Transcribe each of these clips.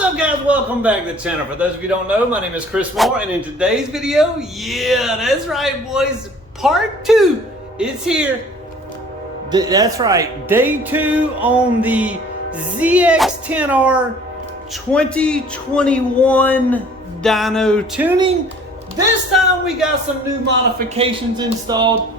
What's up, guys? Welcome back to the channel. For those of you who don't know, my name is Chris Moore, and in today's video, yeah, that's right, boys, part 2. It's here. That's right, day 2 on the ZX-10R 2021 dyno tuning. This time we got some new modifications installed.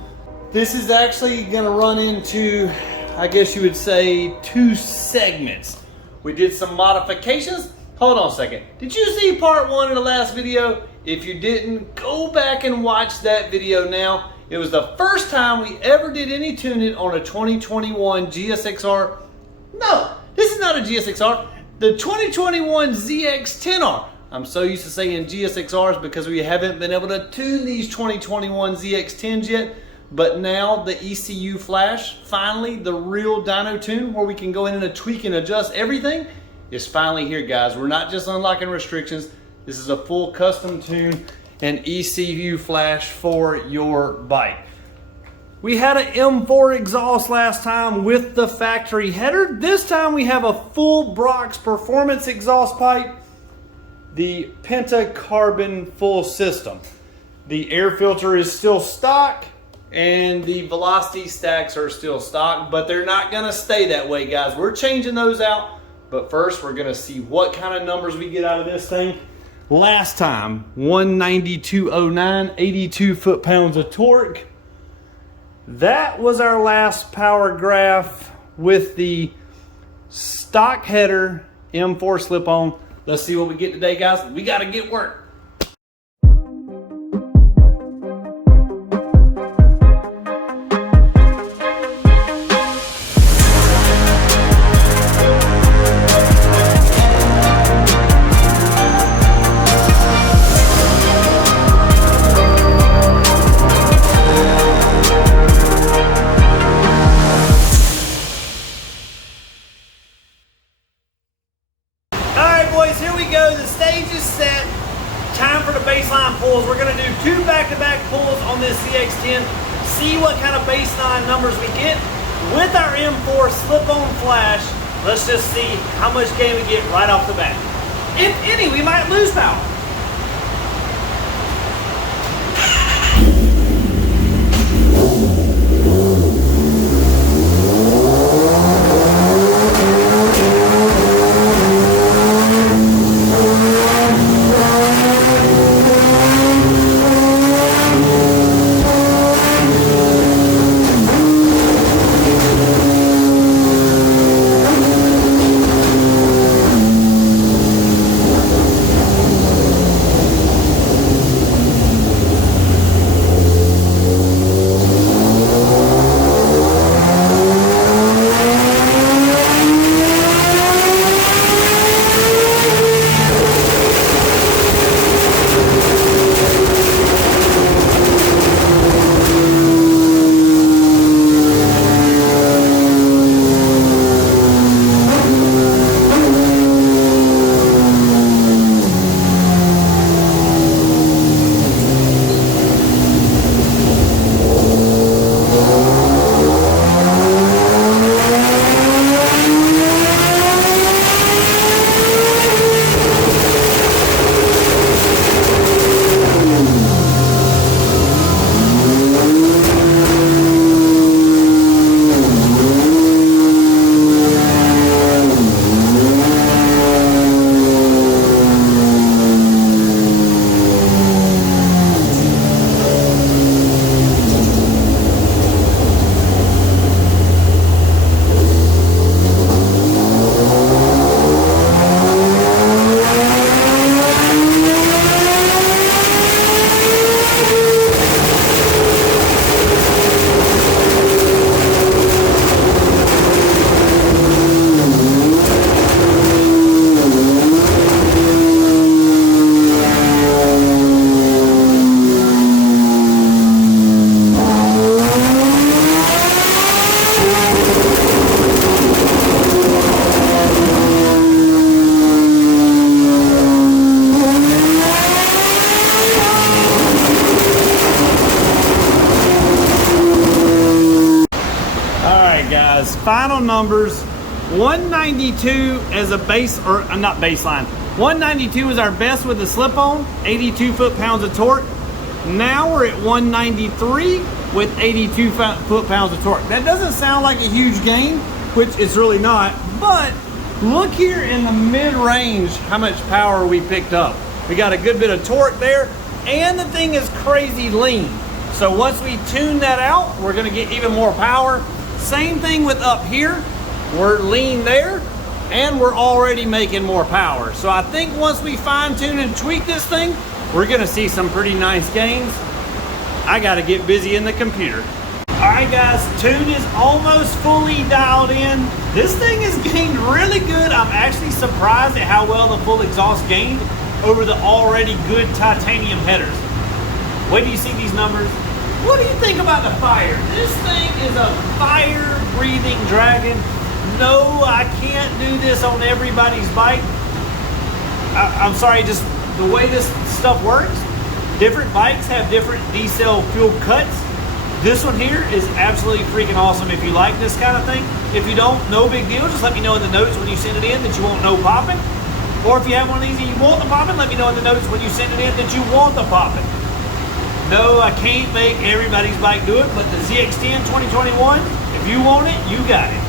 This is actually going to run into, I guess you would say, 2 segments. We did some modifications. Hold on a second. Did you see part 1 in the last video? If you didn't, go back and watch that video now. It was the first time we ever did any tuning on a 2021 GSX-R. No, this is not a GSX-R. The 2021 ZX-10R. I'm so used to saying GSX-Rs because we haven't been able to tune these 2021 ZX-10s yet. But now the ECU Flashed, finally the real dyno tune where we can go in and tweak and adjust everything, is finally here, guys. We're not just unlocking restrictions. This is a full custom tune and ECU Flashed for your bike. We had an M4 exhaust last time with the factory header. This time we have a full Brock's performance exhaust pipe, the Pentacarbon full system. The air filter is still stock, and the velocity stacks are still stock, but they're not gonna stay that way, guys. We're changing those out, but first we're gonna see what kind of numbers we get out of this thing. Last time, 192.09, 82 foot-pounds of torque. That was our last power graph with the stock header M4 slip-on. Let's see what we get today, guys. We gotta get work. Here we go, the stage is set. Time for the baseline pulls. We're gonna do 2 back-to-back pulls on this ZX-10. See what kind of baseline numbers we get. With our M4 slip-on flash, let's just see how much gain we get right off the bat. If any, we might lose power. Final numbers. 192 as a base, or not baseline. 192 is our best with the slip-on, 82 foot-pounds of torque. Now we're at 193 with 82 foot-pounds of torque. That doesn't sound like a huge gain, which it's really not, but look here in the mid-range how much power we picked up. We got a good bit of torque there, and the thing is crazy lean. So once we tune that out, we're gonna get even more power. Same thing with up here. We're lean there, and we're already making more power. So I think once we fine tune and tweak this thing, we're gonna see some pretty nice gains. I gotta get busy in the computer. All right guys, tune is almost fully dialed in. This thing has gained really good. I'm actually surprised at how well the full exhaust gained over the already good titanium headers. Wait till you see these numbers. What do you think about the fire? This thing is a fire-breathing dragon. No, I can't do this on everybody's bike. I'm sorry, just the way this stuff works, different bikes have different D-cell fuel cuts. This one here is absolutely freaking awesome if you like this kind of thing. If you don't, no big deal. Just let me know in the notes when you send it in that you want no popping. Or if you have one of these and you want the popping, let me know in the notes when you send it in that you want the popping. No, I can't make everybody's bike do it, but the ZX10 2021, if you want it, you got it.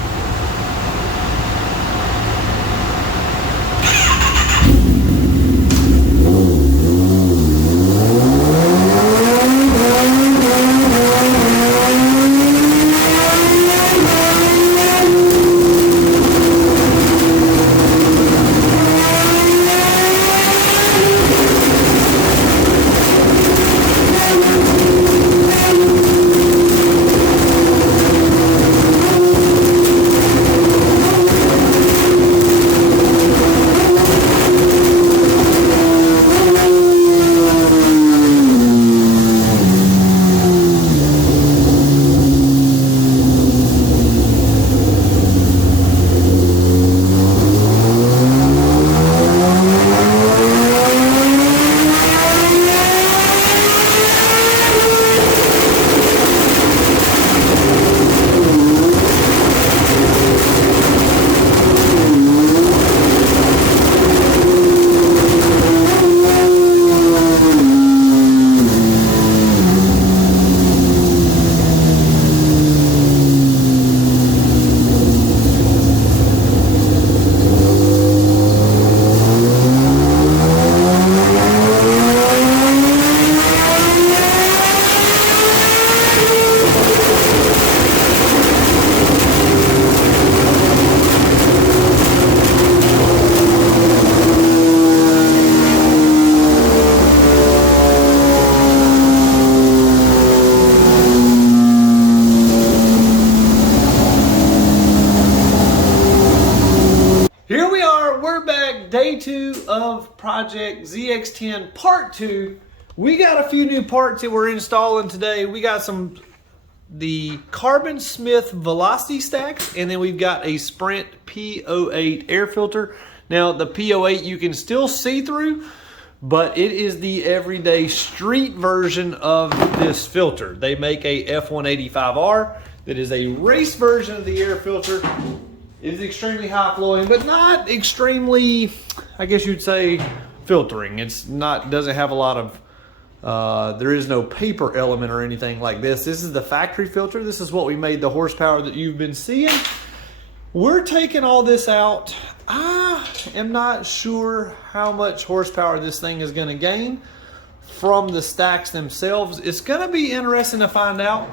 Day 2 of Project ZX10 Part 2. We got a few new parts that we're installing today. We got the Carbon Smith Velocity stacks, and then we've got a Sprint P08 air filter. Now the P08 you can still see through, but it is the everyday street version of this filter. They make a F185R that is a race version of the air filter. It is extremely high flowing, but not extremely, I guess you'd say, filtering. It's not, doesn't have a lot of, there is no paper element or anything like this. This is the factory filter. This is what we made the horsepower that you've been seeing. We're taking all this out. I am not sure how much horsepower this thing is going to gain from the stacks themselves. It's going to be interesting to find out.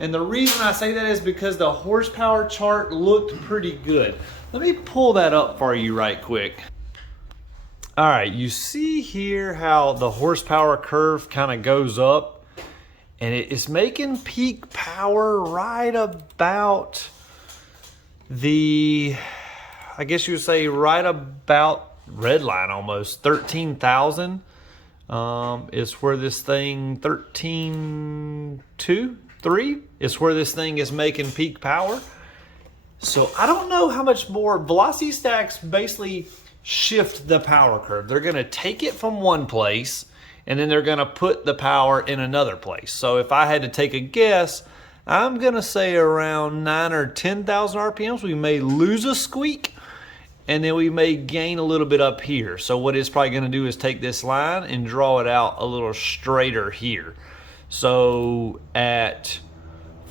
And the reason I say that is because the horsepower chart looked pretty good. Let me pull that up for you right quick. All right, you see here how the horsepower curve kind of goes up, and it's making peak power right about the, I guess you would say right about red line almost, 13,000 is where this thing, 13.2, 3 is where this thing is making peak power. So I don't know how much more. Velocity stacks basically shift the power curve. They're going to take it from one place and then they're going to put the power in another place. So if I had to take a guess, I'm gonna say around 9 or 10,000 RPMs. We may lose a squeak, and then we may gain a little bit up here. So what it's probably gonna do is take this line and draw it out a little straighter here. So at,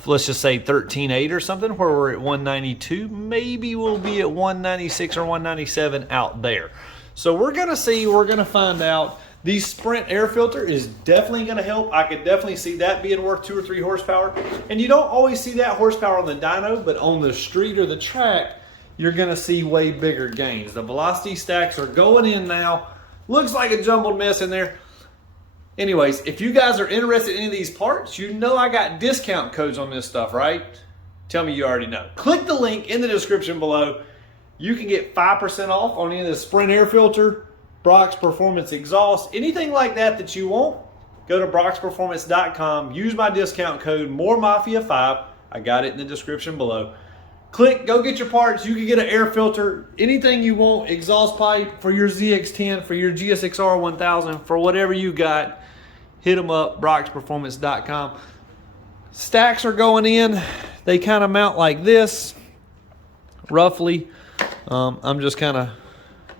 let's just say 13.8 or something, where we're at 192, maybe we'll be at 196 or 197 out there. So we're gonna see, we're gonna find out. The Sprint air filter is definitely gonna help. I could definitely see that being worth 2 or 3 horsepower. And you don't always see that horsepower on the dyno, but on the street or the track, you're gonna see way bigger gains. The velocity stacks are going in now. Looks like a jumbled mess in there. Anyways, if you guys are interested in any of these parts, you know I got discount codes on this stuff, right? Tell me you already know. Click the link in the description below. You can get 5% off on any of the Sprint air filter, Brock's Performance exhaust, anything like that that you want. Go to brocksperformance.com, use my discount code MOREMAFIA5. I got it in the description below. Click, go get your parts. You can get an air filter, anything you want, exhaust pipe for your ZX10, for your GSX-R 1000, for whatever you got. Hit them up, brocksperformance.com. Stacks are going in. They kind of mount like this, roughly. I'm just kind of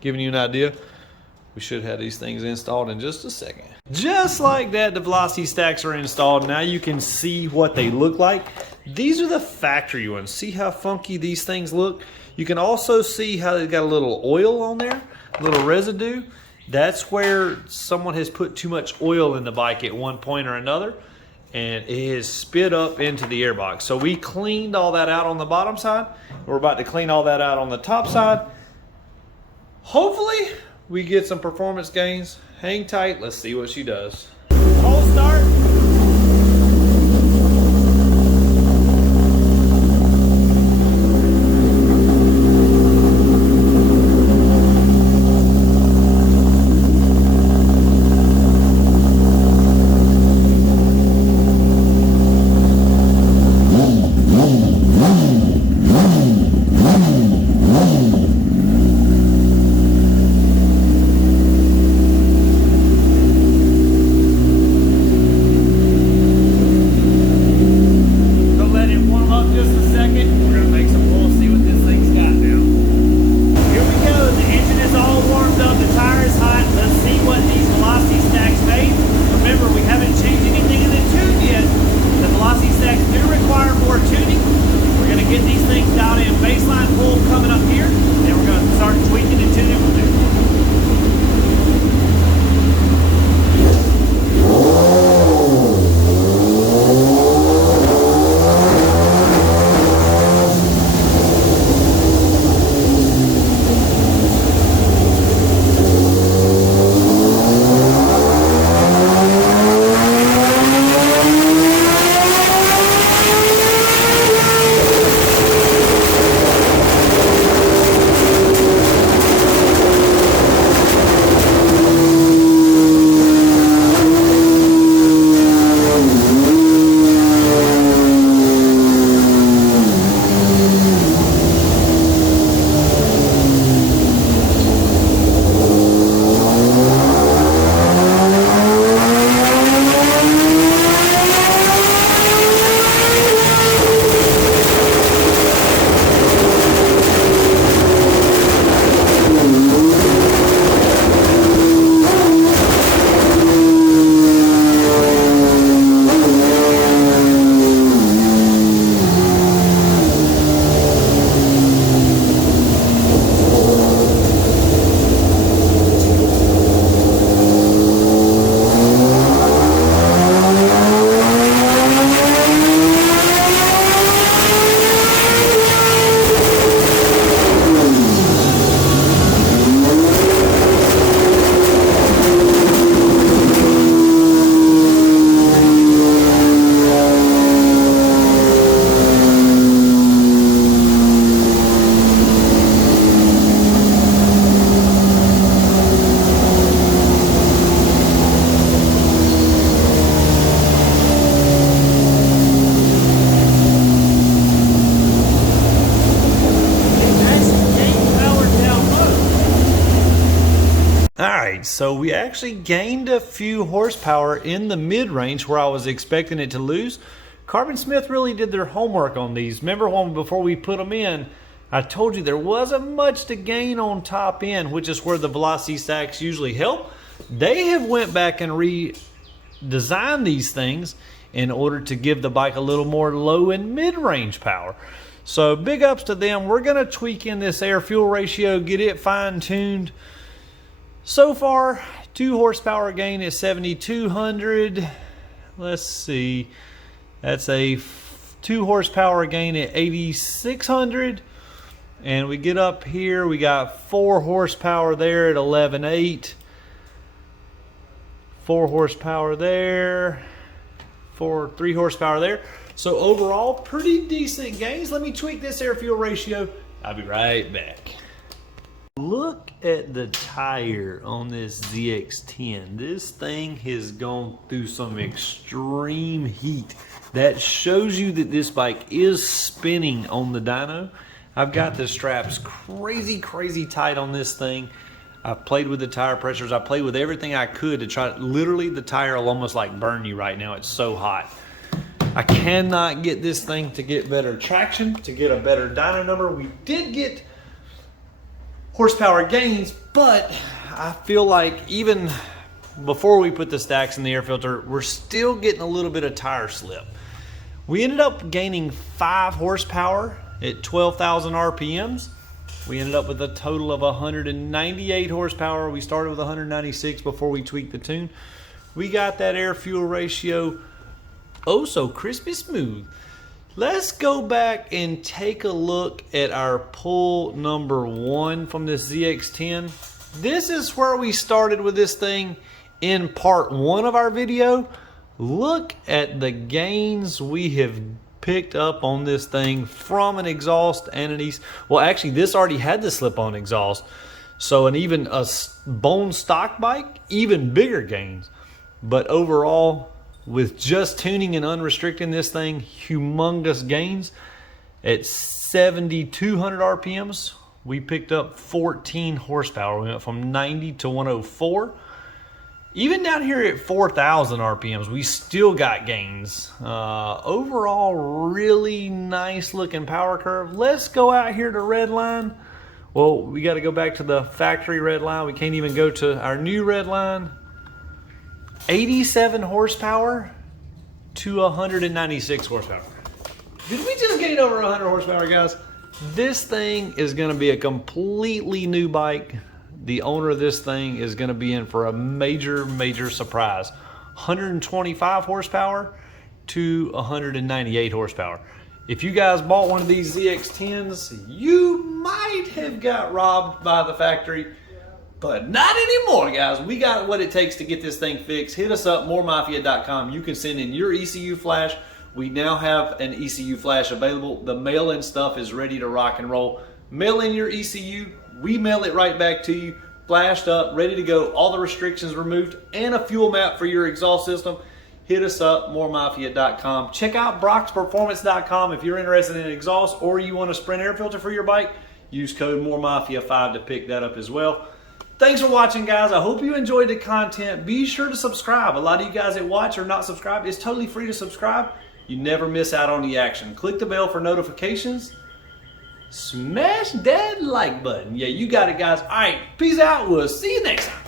giving you an idea. We should have these things installed in just a second. Just like that, the velocity stacks are installed. Now you can see what they look like. These are the factory ones. See how funky these things look? You can also see how they've got a little oil on there, a little residue. That's where someone has put too much oil in the bike at one point or another, and it has spit up into the airbox. So we cleaned all that out on the bottom side. We're about to clean all that out on the top side. Hopefully, we get some performance gains. Hang tight, let's see what she does. Whole start. So we actually gained a few horsepower in the mid-range where I was expecting it to lose. Carbon Smith really did their homework on these. Remember when before we put them in, I told you there wasn't much to gain on top end, which is where the velocity stacks usually help. They have went back and redesigned these things in order to give the bike a little more low and mid-range power. So big ups to them. We're going to tweak in this air-fuel ratio, get it fine-tuned. So far, 2 horsepower gain at 7,200. Let's see. That's a 2 horsepower gain at 8,600. And we get up here, we got 4 horsepower there at 11,800. 4 horsepower there. 3 horsepower there. So overall, pretty decent gains. Let me tweak this air-fuel ratio. I'll be right back. Look at the tire on this ZX10. This thing has gone through some extreme heat. That shows you that this bike is spinning on the dyno. I've got the straps crazy tight on this thing. I've played with the tire pressures. I played with everything I could to try. Literally, the tire will almost like burn you right now. It's so hot. I cannot get this thing to get better traction, to get a better dyno number. We did get horsepower gains, but I feel like even before we put the stacks in the air filter, we're still getting a little bit of tire slip. We ended up gaining 5 horsepower at 12,000 RPMs. We ended up with a total of 198 horsepower. We started with 196 before we tweaked the tune. We got that air-fuel ratio oh so crispy smooth. Let's go back and take a look at our pull number 1 from this ZX10. This is where we started with this thing in part 1 of our video. Look at the gains we have picked up on this thing from an exhaust and an well, actually this already had the slip-on exhaust, so even a bone stock bike, even bigger gains. But overall, with just tuning and unrestricting this thing, humongous gains. At 7,200 RPMs, we picked up 14 horsepower. We went from 90 to 104. Even down here at 4,000 RPMs, we still got gains. Overall, really nice looking power curve. Let's go out here to red line. Well, we got to go back to the factory red line. We can't even go to our new red line. 87 horsepower to 196 horsepower. Did we just gain over 100 horsepower, guys? This thing is going to be a completely new bike. The owner of this thing is going to be in for a major surprise. 125 horsepower to 198 horsepower. If you guys bought one of these ZX10s, you might have got robbed by the factory, but not anymore, guys. We got what it takes to get this thing fixed. Hit us up, moremafia.com. You can send in your ECU Flash. We now have an ECU Flash available. The mail-in stuff is ready to rock and roll. Mail in your ECU. We mail it right back to you, flashed up, ready to go. All the restrictions removed, and a fuel map for your exhaust system. Hit us up, moremafia.com. Check out brocksperformance.com if you're interested in exhaust or you want a Sprint air filter for your bike. Use code MOREMAFIA5 to pick that up as well. Thanks for watching, guys. I hope you enjoyed the content. Be sure to subscribe. A lot of you guys that watch are not subscribed. It's totally free to subscribe. You never miss out on the action. Click the bell for notifications. Smash that like button. Yeah, you got it, guys. All right, peace out. We'll see you next time.